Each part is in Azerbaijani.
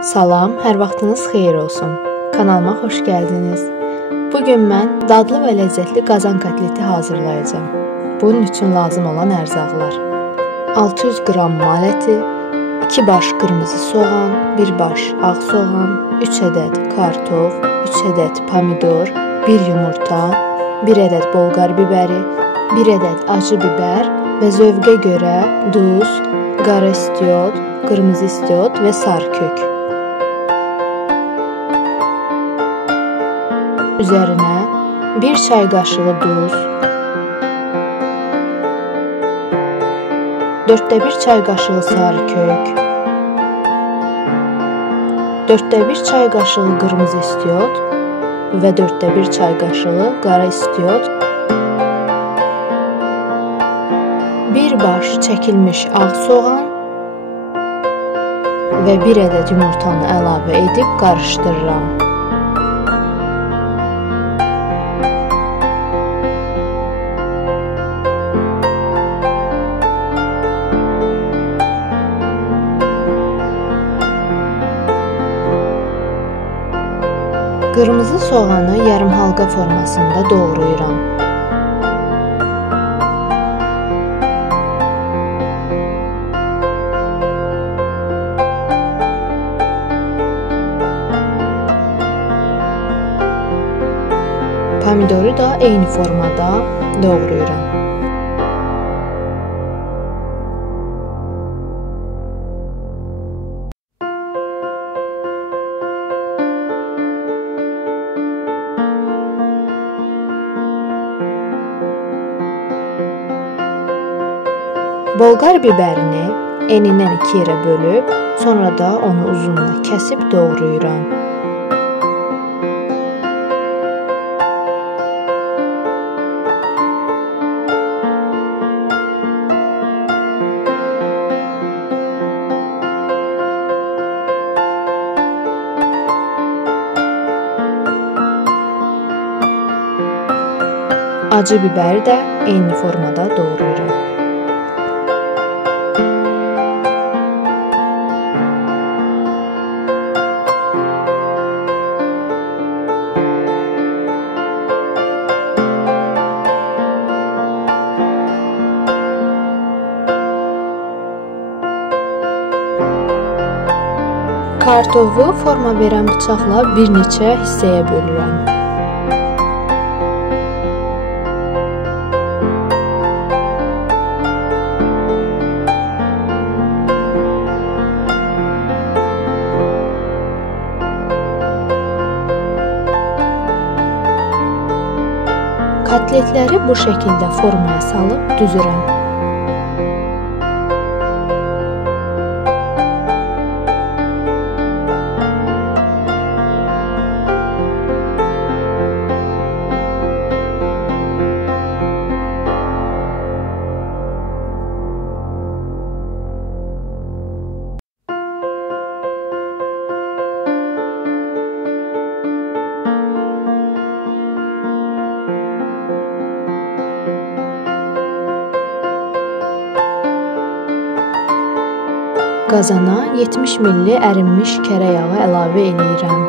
Salam, hər vaxtınız xeyir olsun. Kanalıma xoş gəldiniz. Bugün mən dadlı və ləzzətli qazan kotleti hazırlayacağam. Bunun üçün lazım olan ərzaqlar: 600 qram mal əti, 2 baş qırmızı soğan, 1 baş ağ soğan, 3 ədəd kartof, 3 ədəd pomidor, 1 yumurta, 1 ədəd bolqar bibəri, 1 ədəd acı bibər və zövqə görə duz, qara istiot, qırmızı istiot və sarı kök. Üzərinə 1 çay qaşığı duz, 1/4 çay qaşığı sarı kök, 1/4 çay qaşığı qırmızı istiot və 1/4 çay qaşığı qara istiot, 1 baş çəkilmiş ağ soğan və 1 ədəd yumurtanı əlavə edib qarışdırıram. Qırmızı soğanı yarım halqa formasında doğrayıram. Pomidoru da eyni formada doğrayıram. Bolqar bibərini enindən 2 yerə bölüb, sonra da onu uzunluğuna kəsib doğrayıram. Acı bibəri də eyni formada doğrayıram. Kartofu forma verən bıçaqla bir neçə hissəyə bölürəm. Kotletləri bu şəkildə formaya salıb düzürəm. Qazana 70 ml ərinmiş kərə yağı əlavə edirəm.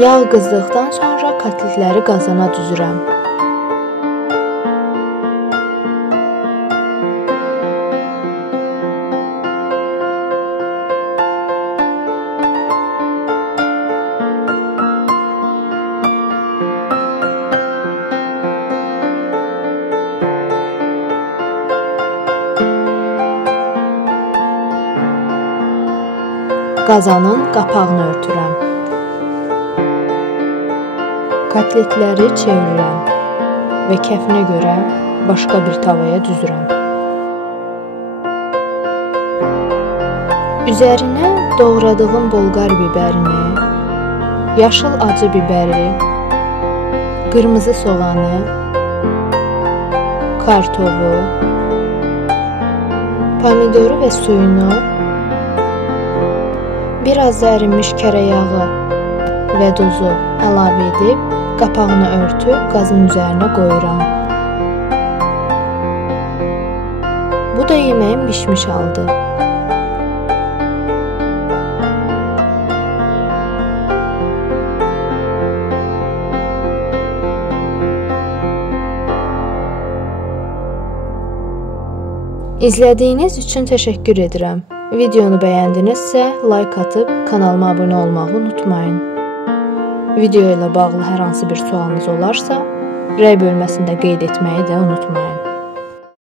Yağ qızdıqdan sonra kotletləri qazana düzürəm. Qazanın qapağını örtürəm. Kotletləri çevirirəm və kəfinə görə başqa bir tavaya düzürəm. Üzərinə doğradığım bolqar bibərini, yaşıl acı bibəri, qırmızı soğanı, kartofu, pomidoru və suyunu, biraz da ərinmiş kərə yağı və duzu əlavə edib, qapağını örtüb qazın üzərinə qoyuram. Bu da yeməyim bişmiş haldır. İzlədiyiniz üçün təşəkkür edirəm. Videonu bəyəndinizsə, like atıb kanalıma abunə olmağı unutmayın. Video ilə bağlı hər hansı bir sualınız olarsa, rəy bölməsində qeyd etməyi də unutmayın.